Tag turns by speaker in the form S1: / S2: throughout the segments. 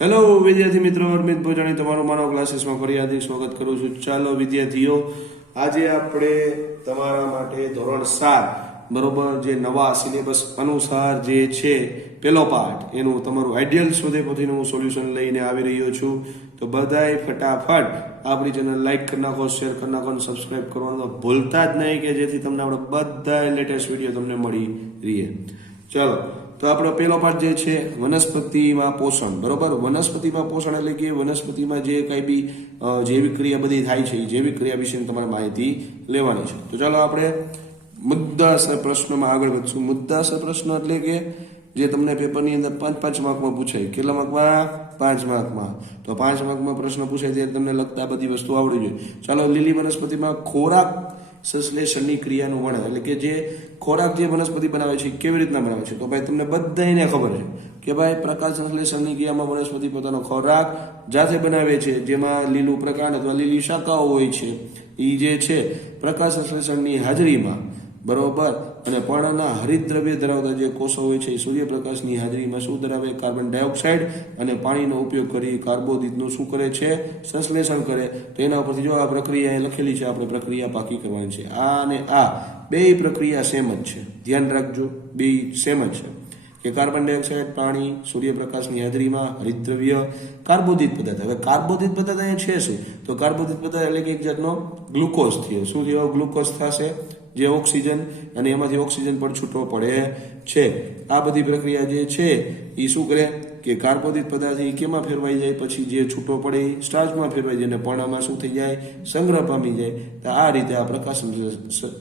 S1: Hello વિદ્યાર્થી મિત્રો અરમિત ભોજાણી, તમારું માનવ ક્લાસીસમાં ફરિયાદી સ્વાગત કરું છું. ચાલો, વિદ્યાર્થીઓ, આજે આપણે તમારા માટે ધોરણ સાત, બરોબર, જે નવા સિલેબસ અનુસાર જે છે, પેલો પાઠ, એનું તમારું આઈડિયલ શોધે પછીનું હું સોલ્યુશન લઈને આવી રહ્યો છું. તો બધાય ફટાફટ આપણી ચેનલ લાઇક કરી નાખો, શેર કરી નાખો અને સબસ્ક્રાઇબ કરવાનું ભૂલતા જ નહીં કે જેથી તમને આપણે બધા લેટેસ્ટ વીડિયો તમને મળી રહે. ચાલો, તો આપણો પહેલો પાઠ જે છે, વનસ્પતિમાં પોષણ, બરોબર? વનસ્પતિમાં પોષણ એટલે કે વનસ્પતિમાં જે કાંઈ બી જૈવિક ક્રિયા બધી થાય છે એ જૈવિક ક્રિયા વિશેની તમારે માહિતી લેવાની છે. તો ચાલો આપણે મુદ્દાસર પ્રશ્નમાં આગળ વધશું. મુદ્દાસર પ્રશ્ન એટલે કે, જે તમને પેપરની અંદર પાંચ પાંચ માર્કમાં પૂછાય. કેટલા માર્કમાં? પાંચ માર્કમાં. તો પાંચ માર્કમાં પ્રશ્ન પૂછાય ત્યારે તમને લગતા બધી વસ્તુ આવડવી જોઈએ ચાલો, લીલી વનસ્પતિમાં ખોરાક સંશ્લેષણની ક્રિયાનું વર્ણન. એટલે કે જે ખોરાક જે વનસ્પતિ બનાવે છે કેવી રીતના બનાવે છે? તો ભાઈ તમને બધાને ખબર છે કે ભાઈ પ્રકાશ સંશ્લેષણની ક્રિયામાં વનસ્પતિ પોતાનો ખોરાક જાતે બનાવે છે, જેમાં લીલું પ્રકાંડ અથવા લીલી શાખાઓ હોય છે. એ જે છે, પ્રકાશ સંશ્લેષણની હાજરીમાં બરોબર અને પર્ણના હરિતદ્રવ્ય ધરાવતા જે કોષો હોય છે, એ સૂર્યપ્રકાશની હાજરીમાં શું ધરાવે? કાર્બન ડાયોક્સાઇડ અને પાણીનો ઉપયોગ કરી કાર્બોદિતનું શું કરે છે? સંશ્લેષણ કરે. તો એના ઉપરથી જો આ પ્રક્રિયા લખેલી છે, આપણે પ્રક્રિયા પાકી કરવાની છે. આ અને આ બે પ્રક્રિયા સેમ જ છે. ધ્યાન રાખજો, બે સેમ જ છે. કે કાર્બન ડાયોક્સાઇડ, પાણી, સૂર્યપ્રકાશની હાજરીમાં હરિદ્રવ્ય, કાર્બોદિત પદાર્થ. હવે કાર્બોદિત પદાર્થ અહીંયા છે શું? તો કાર્બોદિત પદાર્થ એટલે કે એક જાતનો ગ્લુકોઝ થયો. શું થયો? ગ્લુકોઝ થશે. જે ઓક્સિજન અને એમાંથી ઓક્સિજન પણ છૂટો પડે છે. આ બધી પ્રક્રિયા જે છે, એ શું કરે કે કાર્બોદિત પદાર્થ એ કેમાં ફેરવાઈ જાય? પછી જે છૂટો પડે, એ સ્ટાર્ચમાં ફેરવાઈ જાય અને પર્ણામાં શું થઈ જાય? સંગ્રહ પામી જાય. તો આ રીતે આ પ્રકાશ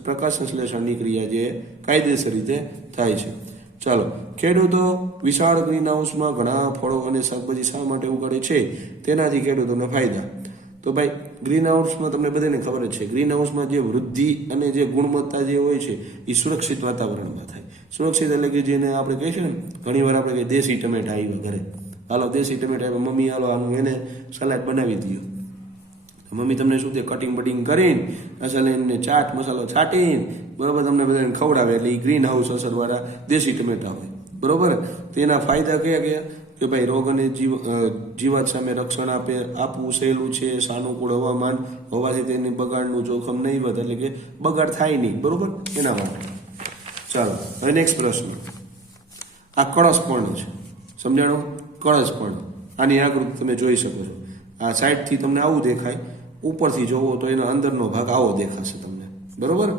S1: પ્રકાશ સંશ્લેષણની ક્રિયા જે કાયદેસર રીતે થાય છે. ચાલો, ખેડૂતો વિશાળ ગ્રીન હાઉસમાં ઘણા ફળો અને શાકભાજી શા માટે ઉગાડે છે? તેનાથી ખેડૂતોને ફાયદા. તો ભાઈ ગ્રીન હાઉસમાં તમને બધાને ખબર જ છે ગ્રીન હાઉસમાં જે વૃદ્ધિ અને જે ગુણવત્તા જે હોય છે, એ સુરક્ષિત વાતાવરણમાં થાય. સુરક્ષિત એટલે કે જેને આપણે કહીએ છીએ ને ઘણી વાર આપણે કહીએ દેશી ટમેટા આવ્યા ઘરે. હાલો, દેશી ટમેટા આવ્યા મમ્મી, હાલો, આનું એને સલાડ બનાવી દઈએ મમ્મી તમને શું તે કટિંગ બટિંગ કરીને, અસલ એમને ચાટ, મસાલો છાટીને, બરાબર તમને બધાને ખવડાવે. એટલે એ ગ્રીન હાઉસ અસરવાળા દેશી ટમેટા હોય. બરોબર? તેના ફાયદા કયા કયા? કે ભાઈ રોગ અને જીવ જીવાત સામે રક્ષણ આપે, આપવું સહેલું છે, સાનુકૂળ હવામાન, હોવાથી તેની બગાડનું જોખમ નહીં વધે, એટલે કે બગાડ થાય નહીં, બરોબર? એના માટે. ચાલો, હવે નેક્સ્ટ પ્રશ્ન. આ કળશ પર્ણ છે? સમજાણો? કળશ પર્ણ આની આકૃતિ તમે જોઈ શકો છો. આ સાઈડથી તમને આવું દેખાય, ઉપરથી જોવો તો એનો અંદરનો ભાગ આવો દેખાશે તમને. બરોબર?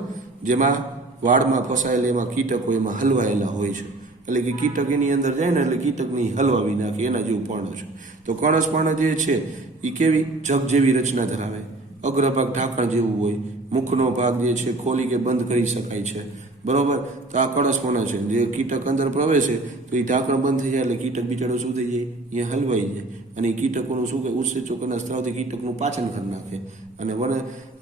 S1: જેમાં વાળમાં ફસાયેલા એમાં કીટકો એમાં હલવાયેલા હોય છે. એટલે કે કીટક એની અંદર જાય ને એટલે કીટકની હલવાવી નાખે, એના જેવું પર્ણ છે. તો કણસ પર્ણ જે છે એ કેવી? જગ જેવી રચના ધરાવે. અગ્રભાગ ઢાંકણ જેવું હોય, મુખનો ભાગ જે છે, ખોલી કે બંધ કરી શકાય છે. બરોબર? તો આ કળશપણા છે. જે કીટક અંદર પ્રવેશે, તો એ ઢાંકણ બંધ થઈ જાય એટલે કીટક બિચારો શું થઈ જાય? અહીંયા હલવાઈ જાય. અને એ કીટકોનું શું કે ઉત્સેચકોના સ્ત્રાવથી કીટકનું પાચન કરી નાખે. અને વન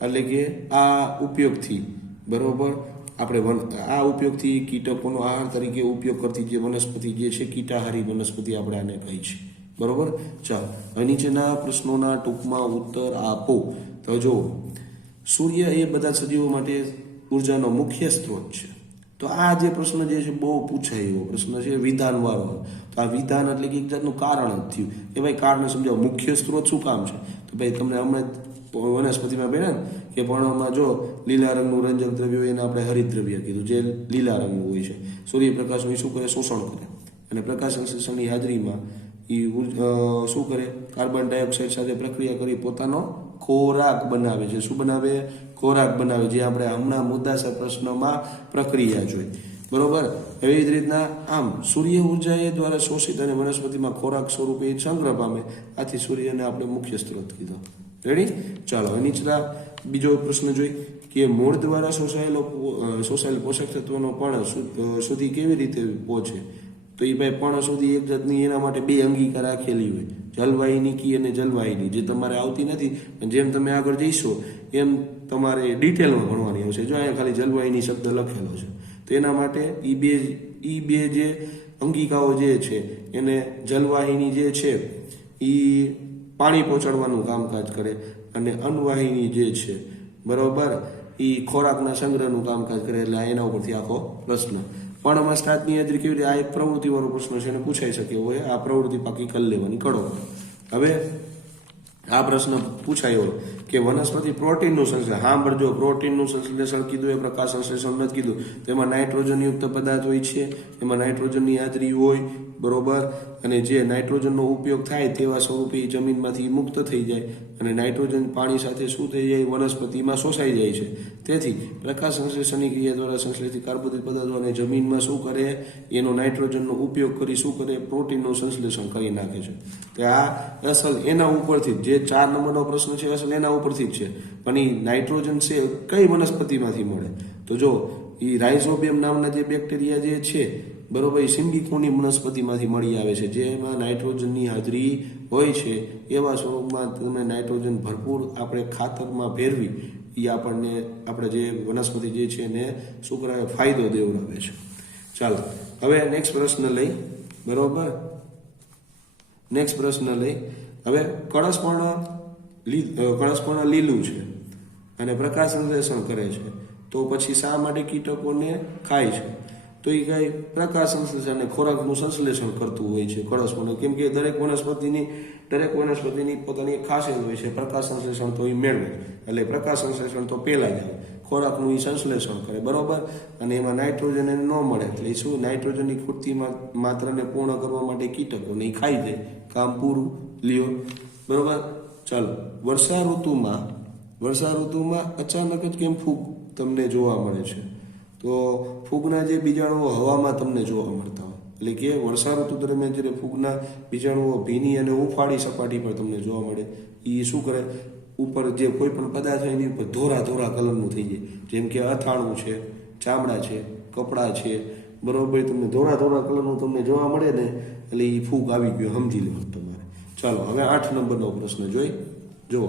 S1: એટલે કે આ ઉપયોગથી. બરોબર? આપણે વન આ ઉપયોગથી કીટકોનો આહાર તરીકે ઉપયોગ કરતી જે વનસ્પતિ જે છે, કીટાહારી વનસ્પતિ આપણે આને કહી છે. બરોબર? ચાલો. હવે નીચેના પ્રશ્નોના ટૂંકમાં ઉત્તર આપો. તો જો, સૂર્ય એ બધા સજીવો માટે ઉર્જાનો મુખ્ય સ્ત્રોત છે. તો આ જે પ્રશ્ન જે છે, બહુ પૂછાય એવો પ્રશ્ન છે, વિધાનવાળો. તો આ વિધાન એટલે કે એક જાતનું કારણ જ થયું. કે ભાઈ કારણ સમજાવો. મુખ્ય સ્ત્રોત શું કામ છે? તો ભાઈ, તમને હમણાં વનસ્પતિમાં બેઠા ને કે પર્ણમાં જો લીલા રંગનું રંજક દ્રવ્ય હોય એને આપણે હરિત દ્રવ્ય કીધું, જે લીલા રંગનું હોય છે. સૂર્યપ્રકાશનું શું કરે? શોષણ કરે. અને પ્રકાશ સંશ્લેષણની હાજરીમાં એ શું કરે? કાર્બન ડાયોક્સાઇડ સાથે પ્રક્રિયા કરી પોતાનો ખોરાક બનાવે છે. શું બનાવે? ખોરાક બનાવે, જે આપણે હમણાં મુદ્દાસર પ્રશ્નમાં પ્રક્રિયા જોઈ. બરોબર? એવી જ રીતના આમ સૂર્ય ઊર્જા એ દ્વારા શોષિત અને વનસ્પતિમાં ખોરાક સ્વરૂપે સંગ્રહ પામે. આથી સૂર્યને આપણે મુખ્ય સ્ત્રોત કીધો. રેડી ચાલો, હવે નીચલા બીજો પ્રશ્ન જોઈ કે મૂળ દ્વારા શોષાયેલો શોષાયેલ પોષક તત્વોનો પણ સુધી કેવી રીતે પહોંચે તો એ ભાઈ પણ સુધી એક જાતની એના માટે બે અંગિકા રાખેલી હોય. જલવાહિની કી અને જલવાહિની, જે તમારે આવતી નથી, પણ જેમ તમે આગળ જઈશો, એમ તમારે ડિટેલમાં ભણવાની આવશે. જો અહીંયા ખાલી જલવાહિની શબ્દ લખેલો છે, તો એના માટે એ બે એ બે જે અંગિકાઓ જે છે, એને જલવાહિની જે છે એ પાણી પહોંચાડવાનું કામકાજ કરે અને અન્નવાહિની જે છે, બરાબર એ ખોરાકના સંગ્રહનું કામકાજ કરે એટલે એના ઉપરથી આખો પ્રશ્ન. પણ આમાં સ્ટાર્ટની હાજરી કેવી રીતે? આ એક પ્રવૃત્તિવાળો પ્રશ્ન છે અને પૂછાઈ શકે હોય. આ પ્રવૃત્તિ પાકી કરી લેવાની કરો હવે આ પ્રશ્ન પૂછાયો. કે વનસ્પતિ પ્રોટીનનું સંશ્લેષણ. હા બળજો પ્રોટીનનું સંશ્લેષણ કીધું, એ પ્રકાશ સંશ્લેષણ નથી કીધું તેમાં નાઇટ્રોજનયુક્ત પદાર્થ હોય છે, એમાં નાઇટ્રોજનની હાજરી હોય, બરોબર? અને જે નાઇટ્રોજનનો ઉપયોગ થાય તેવા સ્વરૂપે જમીનમાંથી મુક્ત થઈ જાય. અને નાઇટ્રોજન પાણી સાથે શું થઈ જાય? વનસ્પતિમાં શોષાઈ જાય છે. તેથી પ્રકાશ સંશ્લેષણની ક્રિયા દ્વારા સંશ્લેષિત કાર્બોદિત પદાર્થો અને જમીનમાં શું કરે? એનો નાઇટ્રોજનનો ઉપયોગ કરી શું કરે? પ્રોટીનનું સંશ્લેષણ કરી નાખે છે. કે આ અસલ એના ઉપરથી જે ચાર નંબરનો પ્રશ્ન છે, અસલ એના ઉપરથી જ છે. પણ એ નાઇટ્રોજન છે કઈ વનસ્પતિમાંથી મળે? તો જો એ રાઇઝોબિયમ નામના જે બેક્ટેરિયા જે છે, બરોબર એ સિમ્બિકોની વનસ્પતિમાંથી મળી આવે છે. જેમાં નાઇટ્રોજનની હાજરી હોય છે, એવા સ્વરૂપમાં તમે નાઇટ્રોજન ભરપૂર આપણે ખાતરમાં ભેરવી એ આપણને આપણે જે વનસ્પતિ જે છે એને શું કરાવે ફાયદો દેવડાવે છે. ચાલો, હવે નેક્સ્ટ પ્રશ્ન લઈ, બરોબર? નેક્સ્ટ પ્રશ્ન લઈ, હવે કળશપર્ણ લી કળશપર્ણ લીલું છે અને પ્રકાશ સંશ્લેષણ કરે છે. તો પછી શા માટે કીટકોને ખાય છે? તો એ કઈ પ્રકાશ સંશ્લેષણ અને ખોરાકનું સંશ્લેષણ કરતું હોય છે કળશપર્ણ કેમ કે દરેક વનસ્પતિની દરેક વનસ્પતિની પોતાની ખાસિયત હોય છે. પ્રકાશ સંશ્લેષણ તો એ મેળવે. એટલે પ્રકાશ સંશ્લેષણ તો પહેલા જ ખોરાકનું એ સંશ્લેષણ કરે. બરાબર? અને એમાં નાઇટ્રોજન એને ન મળે. એટલે શું? નાઇટ્રોજનની ખૂટતી મા- માત્રાને પૂર્ણ કરવા માટે કીટકોને ખાઈ દે. કામ પૂરું. લ્યો. બરોબર? ચાલો વર્ષા ઋતુમાં વર્ષા ઋતુમાં અચાનક જ કેમ ફૂગ તમને જોવા મળે છે? તો ફૂગના જે બીજાણુઓ હવામાં તમને જોવા મળતા હોય. એટલે કે વર્ષા ઋતુ દરમિયાન જ્યારે ફૂગના બીજાણુઓ ભીની અને ઉફાળી સપાટી પર તમને જોવા મળે, એ શું કરે? ઉપર જે કોઈ પણ પદાર્થ હોય એની ઉપર ધોરા ધોરા કલરનું થઈ જાય. જેમ કે અથાણું છે, ચામડા છે, કપડાં છે, બરોબર તમને ધોરા ધોરા કલરનું તમને જોવા મળે ને, એટલે એ ફૂગ આવી ગયો, સમજી લેવું તમારે. ચાલો, હવે આઠ નંબરનો પ્રશ્ન જોઈ જો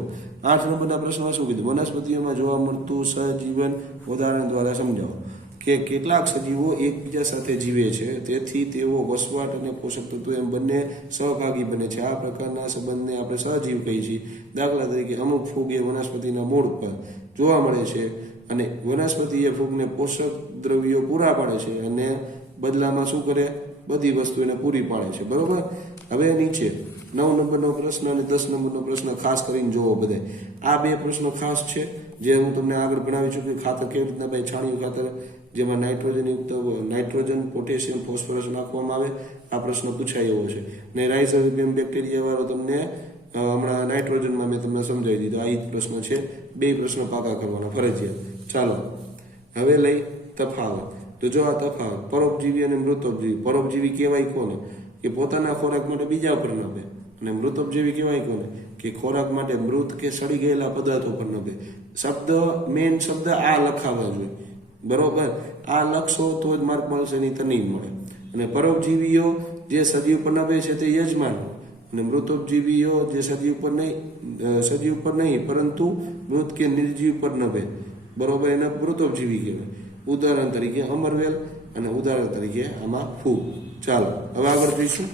S1: આઠ નંબરના પ્રશ્નમાં શું કીધું? વનસ્પતિઓમાં જોવા મળતું સહજીવન ઉદાહરણ દ્વારા સમજાવો કે કેટલાક સજીવો એકબીજા સાથે જીવે છે, તેથી તેઓ વસવાટ અને પોષક તત્વો એમ બંને સહભાગી બને છે. આ પ્રકારના સંબંધને આપણે સહજીવ કહીએ છીએ. દાખલા તરીકે, અમુક ફૂગ એ વનસ્પતિના મૂળ પર જોવા મળે છે અને વનસ્પતિ એ ફૂગને પોષક દ્રવ્યો પૂરા પાડે છે અને બદલામાં શું કરે? બધી વસ્તુ એને પૂરી પાડે છે, બરોબર? હવે નીચે નવ નંબરનો પ્રશ્ન અને દસ નંબરનો પ્રશ્ન ખાસ કરીને જોવો બધે. આ બે પ્રશ્નો ખાસ છે, જે હું તમને આગળ ભણાવી કે ખાતર કેવી રીતના ભાઈ છાણિયું ખાતર, જેમાં નાઇટ્રોજન યુક્ત, નાઇટ્રોજન, પોટેશિયમ, ફોસ્ફરસ નાખવામાં આવે, આ પ્રશ્ન પૂછાય એવો છે. ને રાઇઝોબિયમ બેક્ટેરિયા વાળો તમને હમણાં નાઇટ્રોજનમાં મેં તમને સમજાવી દીધું. આ એ પ્રશ્ન છે. બે પ્રશ્ન પાકા કરવાના, ફરજિયાત. ચાલો, હવે લઈ તફાવત. તો જો આ તફાવત પરોપજીવી અને મૃતોપજીવી, પરોપજીવી કહેવાય કોને? કે પોતાના ખોરાક માટે બીજા પર નભે અને મૃતોપજીવી કહેવાય કોને? કે ખોરાક માટે મૃત કે સડી ગયેલા પદાર્થો પર નભે શબ્દ મેઇન શબ્દ આ લખાવા જોઈએ. બરોબર? આ લખશો તો જ માર્ક મળશે નહીં તો નહીં મળે. અને પરોપજીવીઓ જે સજીવ પર નભે છે તે યજમાન. અને મૃતોપજીવીઓ જે સજીવ પર નહીં સદી સજીવ પર નહીં, પરંતુ મૃત કે નિર્જીવ પર નભે બરોબર? એને મૃતોપજીવી કહેવાય. ઉદાહરણ તરીકે અમરવેલ અને ઉદાહરણ તરીકે આમાં ફૂગ ચાલો, હવે આગળ જોઈશું.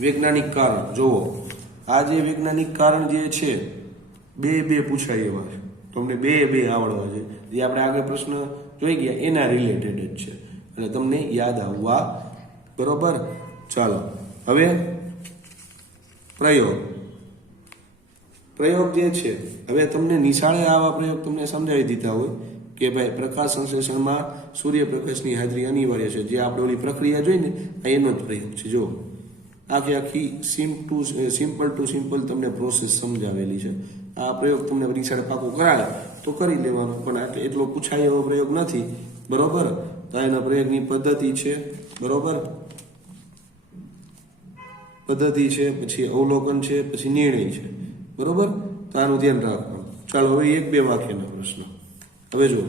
S1: વૈજ્ઞાનિક કારણ. જુઓ, આ જે વૈજ્ઞાનિક કારણ જે છે, બે બે પૂછાય એવા છે. તમને બે બે આવડવા છે. જે આપણે આગળ પ્રશ્ન જોઈ ગયા, એના રિલેટેડ જ છે. એટલે તમને યાદ આવવા, બરોબર? ચાલો, હવે પ્રયોગ. પ્રયોગ જે છે, હવે તમને નિશાળે આવા પ્રયોગ તમને સમજાવી દીધા હોય કે ભાઈ પ્રકાશ સંશ્લેષણમાં સૂર્યપ્રકાશની હાજરી અનિવાર્ય છે. જે આપણે ઓલી પ્રક્રિયા જોઈ ને એનો જ પ્રયોગ છે. જો આખી આખી sim to simple to simple તમને પ્રોસેસ સમજાવેલી છે. આ પ્રયોગ તમને પરીક્ષાને પાકો કરાવે તો કરી લેવાનો. પણ એટલો પૂછાય એવો પ્રયોગ નથી. બરોબર? તો એના પ્રયોગની પદ્ધતિ છે. બરોબર? પદ્ધતિ છે, પછી અવલોકન છે, પછી નિર્ણય છે. બરોબર? તો આનું ધ્યાન રાખવાનું. ચાલો હવે એક બે વાક્યના પ્રશ્ન. હવે જો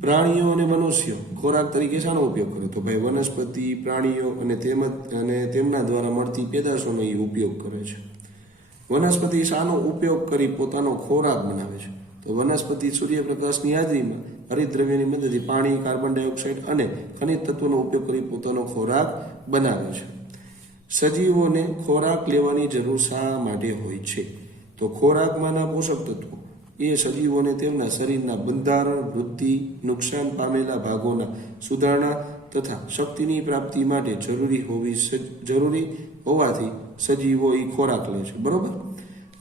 S1: પ્રાણીઓ અને મનુષ્યો ખોરાક તરીકે શાનો ઉપયોગ કરે? તો ભાઈ વનસ્પતિ, પ્રાણીઓ અને તેમજ, અને તેમના દ્વારા મળતી પેદાશોનો એ ઉપયોગ કરે છે. વનસ્પતિ શાનો ઉપયોગ કરી પોતાનો ખોરાક બનાવે છે. તો વનસ્પતિ સૂર્યપ્રકાશની હાજરીમાં હરિદ્રવ્યની મદદથી પાણી, કાર્બન ડાયોક્સાઇડ અને ખનિજ તત્વોનો ઉપયોગ કરી પોતાનો ખોરાક બનાવે છે. સજીવોને ખોરાક લેવાની જરૂર શા માટે હોય છે? તો ખોરાકમાંના પોષક તત્વો. એ સજીવોને તેમના શરીરના બંધારણ, વૃદ્ધિ, નુકસાન પામેલા ભાગોના સુધારણા તથા શક્તિની પ્રાપ્તિ માટે જરૂરી હોવી જરૂરી હોવાથી સજીવો એ ખોરાક લે છે. બરોબર?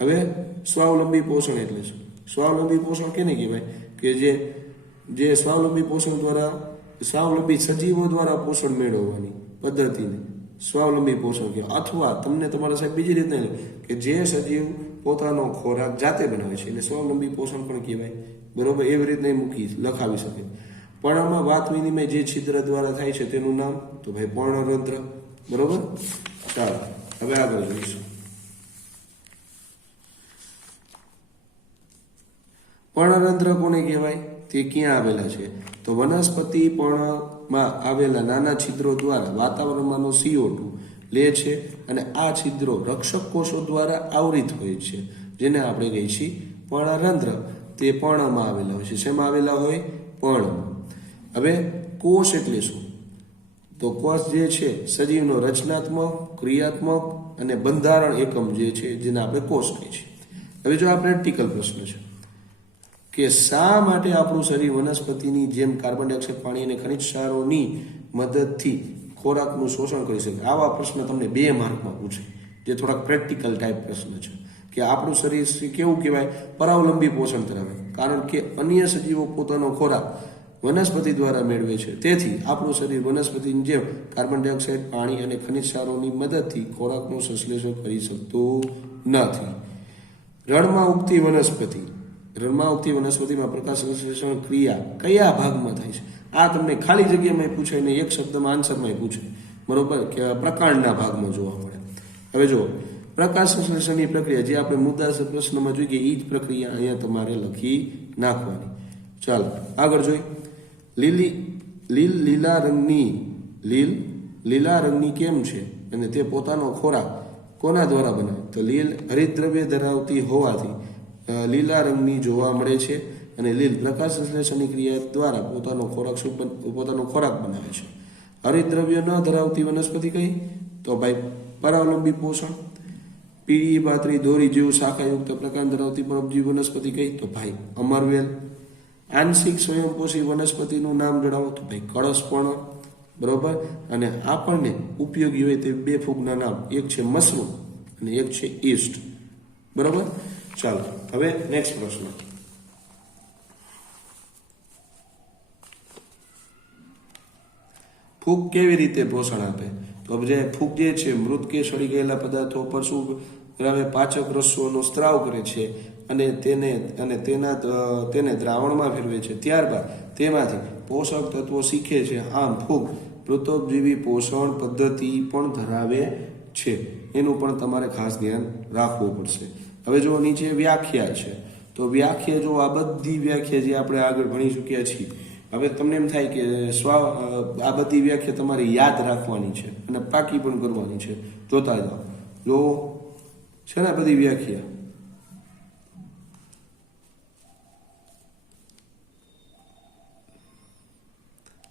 S1: હવે સ્વાવલંબી પોષણ એટલે શું? સ્વાવલંબી પોષણ કેને કહેવાય? કે જે જે સ્વાવલંબી પોષણ દ્વારા, સ્વાવલંબી સજીવો દ્વારા પોષણ મેળવવાની પદ્ધતિને સ્વાવલંબી પોષણ કહેવાય અથવા તમને તમારા સાહેબ બીજી રીતે કે જે સજીવ પોતાનો ખોરાક જાતે બનાવે છે, એને સ્વાવલંબી પોષણ પણ કહેવાય. બરોબર, એવી રીતે મૂકી લખાવી શકે. પર્ણમાં વાત વિનિમય જે છિદ્ર દ્વારા થાય છે તેનું નામ, તો ભાઈ પર્ણરંધ્ર બરોબર? ચાલો, હવે આગળ જોઈશું. પર્ણરંધ્ર કોને કહેવાય? તે ક્યાં આવેલા છે? તો વનસ્પતિ પણમાં આવેલા નાના છિદ્રો દ્વારા વાતાવરણમાંનો સીઓ લે છે અને આ છિદ્રો રક્ષક કોષો દ્વારા આવરિત હોય છે, જેને આપણે કહીએ છીએ પર્ણરંધ્ર. તે પર્ણમાં આવેલા હોય છે. શેમાં આવેલા હોય? પર્ણમાં. હવે કોષ એટલે શું? તો કોષ જે છે, સજીવનો રચનાત્મક, ક્રિયાત્મક અને બંધારણ એકમ જે છે, જેને આપણે કોષ કહીએ છીએ. હવે જો આ પ્રેક્ટિકલ પ્રશ્ન છે. કે શા માટે આપણું શરીર વનસ્પતિની જેમ કાર્બન ડાયોક્સાઇડ પાણી અને ખનિજ ક્ષારોની મદદથી ખોરાકનું શોષણ કરી શકે? આવા પ્રશ્ન તમને બે માર્કમાં પૂછે. જે થોડાક પ્રેક્ટિકલ ટાઈપ પ્રશ્ન છે. કે આપણું શરીર કેવું કહેવાય? પરાવલંબી પોષણ ધરાવે. કારણ કે અન્ય સજીવો પોતાનો ખોરાક વનસ્પતિ દ્વારા મેળવે છે. તેથી આપણું શરીર વનસ્પતિની જેમ કાર્બન ડાયોક્સાઇડ પાણી અને ખનિજ સારોની મદદથી ખોરાકનું સંશ્લેષણ કરી શકતું નથી. રણમાં ઉગતી વનસ્પતિ રણમાં ઉગતી વનસ્પતિમાં પ્રકાશ સંશ્લેષણ ક્રિયા કયા ભાગમાં થાય છે? આ તમને ખાલી જગ્યામાં પૂછે ને એક શબ્દમાં આન્સરમાં પૂછે બરોબર? કે પ્રકાંડના ભાગમાં જોવા મળે. હવે જુઓ. પ્રકાશ સંશ્લેષણની પ્રક્રિયા, જે આપણે મુદ્દા પ્રશ્નમાં જોઈએ એ જ પ્રક્રિયા અહીંયા તમારે લખી નાખવાની. ચાલો, આગળ જોઈ લીલી, લીલ લીલા રંગની, લીલ લીલા રંગની કેમ છે? અને તે પોતાનો ખોરાક કોના દ્વારા બનાવે? તો લીલ હરિતદ્રવ્ય ધરાવતી હોવાથી. લીલા રંગની જોવા મળે છે અને લીલ પ્રકાશ સંશ્લેષણની ક્રિયા દ્વારા પોતાનો ખોરાક પોતાનો ખોરાક બનાવે છે. હરિદ્રવ્ય ન ધરાવતી વનસ્પતિ કઈ? તો ભાઈ, પરાવલંબી પોષણ. પીળી પાતળી દોરી જેવું શાખાયુક્ત પ્રકાર ધરાવતી પરોપજીવી વનસ્પતિ કઈ? તો ભાઈ, અમરવેલ. આંશિક સ્વયંપોષી વનસ્પતિનું નામ જણાવો તો ભાઈ, કળશપર્ણ. બરોબર? અને આપણને ઉપયોગી હોય તે બે ફૂગના નામ. એક છે મશરૂમ અને એક છે ઈસ્ટ. બરોબર? ચાલો. હવે નેક્સ્ટ પ્રશ્ન. ફૂગ કેવી રીતે પોષણ આપે? તો જે ફૂગ જે છે, મૃત કે સડી ગયેલા પદાર્થો પર શું પાચક રસોનો સ્ત્રાવ કરે છે અને તેને, અને તેના, તેને દ્રાવણમાં ફેરવે છે. ત્યારબાદ તેમાંથી પોષક તત્વો શીખે છે. આમ ફૂગ મૃતોપજીવી પોષણ પદ્ધતિ પણ ધરાવે છે. એનું પણ તમારે ખાસ ધ્યાન રાખવું પડશે. હવે જો નીચે વ્યાખ્યા છે, તો વ્યાખ્યા જો આ બધી વ્યાખ્યા જે આપણે આગળ ભણી ચૂક્યા છીએ, હવે તમને એમ થાય કે સ્વ, આ બધી વ્યાખ્યા તમારે યાદ રાખવાની છે અને પાકી પણ કરવાની છે. જોતા જાઓ. જો છે ને બધી વ્યાખ્યા?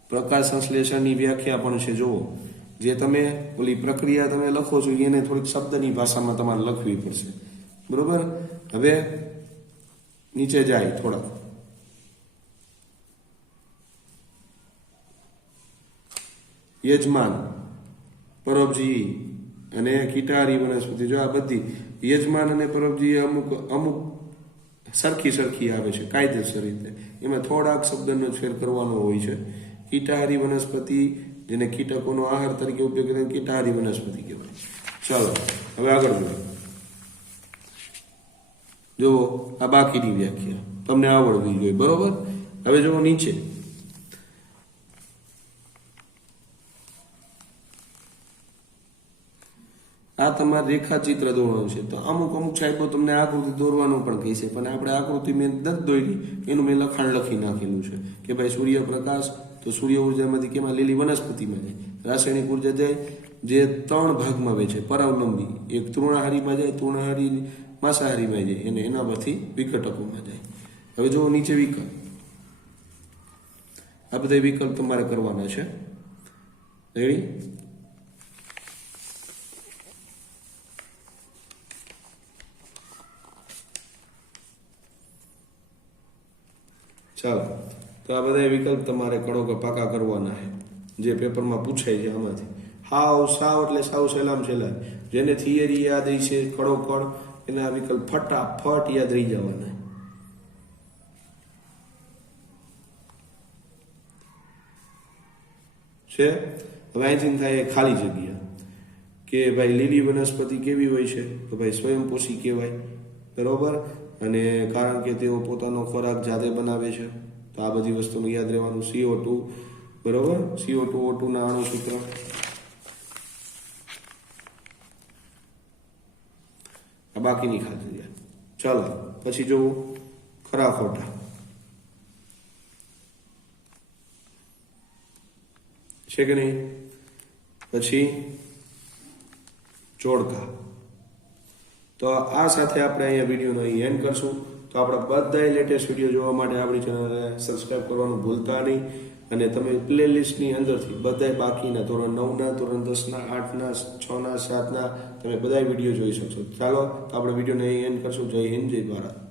S1: પ્રકાશ સંશ્લેષણની વ્યાખ્યા પણ છે, જુઓ. જે તમે, ઓલી પ્રક્રિયા તમે લખો છો, એને થોડીક શબ્દની ભાષામાં તમારે લખવી પડશે. બરોબર? હવે નીચે જાય થોડા. યજમાન પરબજી અને કિટારી વનસ્પતિ, જો આ બધી યજમાન અને પરોપજીવી અમુક અમુક સરખી સરખી આવે છે, કાયદેસર રીતે. એમાં થોડાક શબ્દનો ફેર કરવાનો હોય છે. કીટાહારી વનસ્પતિ, જેને કીટકોનો આહાર તરીકે ઉપયોગ કરે કીટાહારી વનસ્પતિ કહેવાય. ચાલો, હવે આગળ જોઈએ જુઓ આ બાકીની વ્યાખ્યા. તમને આવડવી જોઈએ. બરોબર? હવે જુઓ નીચે. આ તમારે રેખાચિત્ર દોરવાનું છે. તો અમુક અમુક સાહેબો તમને આકૃતિ દોરવાનું પણ કહે છે, પણ આપણે આકૃતિ મેં નથી દોરી, એનું મેં લખાણ લખી નાખેલું છે. કે ભાઈ સૂર્યપ્રકાશ, તો સૂર્ય ઉર્જામાંથી કેમાં લીલી વનસ્પતિમાં જાય. રાસાયણિક ઊર્જા જાય, જે ત્રણ ભાગમાં આવે છે, પરાવલંબી. એક તૃણાહારીમાં જાય, તૃણાહારી માંસાહારીમાં જાય અને એના પરથી વિકટકોમાં જાય. હવે જો નીચે વિકલ્પ આ બધા વિકલ્પ તમારે કરવાના છે. રેડી ચાલો. તો આ બધા વિકલ્પ તમારે કડો કે પાકા કરવાના છે. જે પેપરમાં પૂછાય છે આમાંથી. હાવ સાવ એટલે સાવ સહેલામ સહેલા જેને થિયરી યાદ છે કડો કડ એના વિકલ્પ ફટાફટ યાદ રહી જવાના. છે? હવે અહીંથી થાય ખાલી જગ્યા. કે ભાઈ લીલી વનસ્પતિ કેવી હોય છે? તો ભાઈ સ્વયંપોષી કહેવાય. બરોબર? અને કારણ કે તેઓ પોતાનો ખોરાક જાતે બનાવે છે, તો આ બધી વસ્તુનું યાદ રહેવાનું સીઓ ટુ બરોબર? સીઓ ટુ ઓ ટુના અણુ સૂત્ર આ બાકીની ખાતરી ચાલો, પછી જોવું. ખરા ખોટા. છે કે નહીં? પછી જોડકા. તો આ સાથે આપણે અહીંયા વિડીયોનો અહીં એન્ડ કરશું. તો આપણા બધા લેટેસ્ટ વીડિયો જોવા માટે આપણી ચેનલને સબસ્ક્રાઇબ કરવાનું ભૂલતા નહીં. અને તમે પ્લેલિસ્ટની અંદરથી બધાય બાકીના ધોરણ નવના, ધોરણ દસના, આઠના, છના, સાતના તમે બધા વીડિયો જોઈ શકશો. ચાલો આપણે વિડીયોને અહીં એન્ડ કરશું. જય હિન્દ, જય ભારત.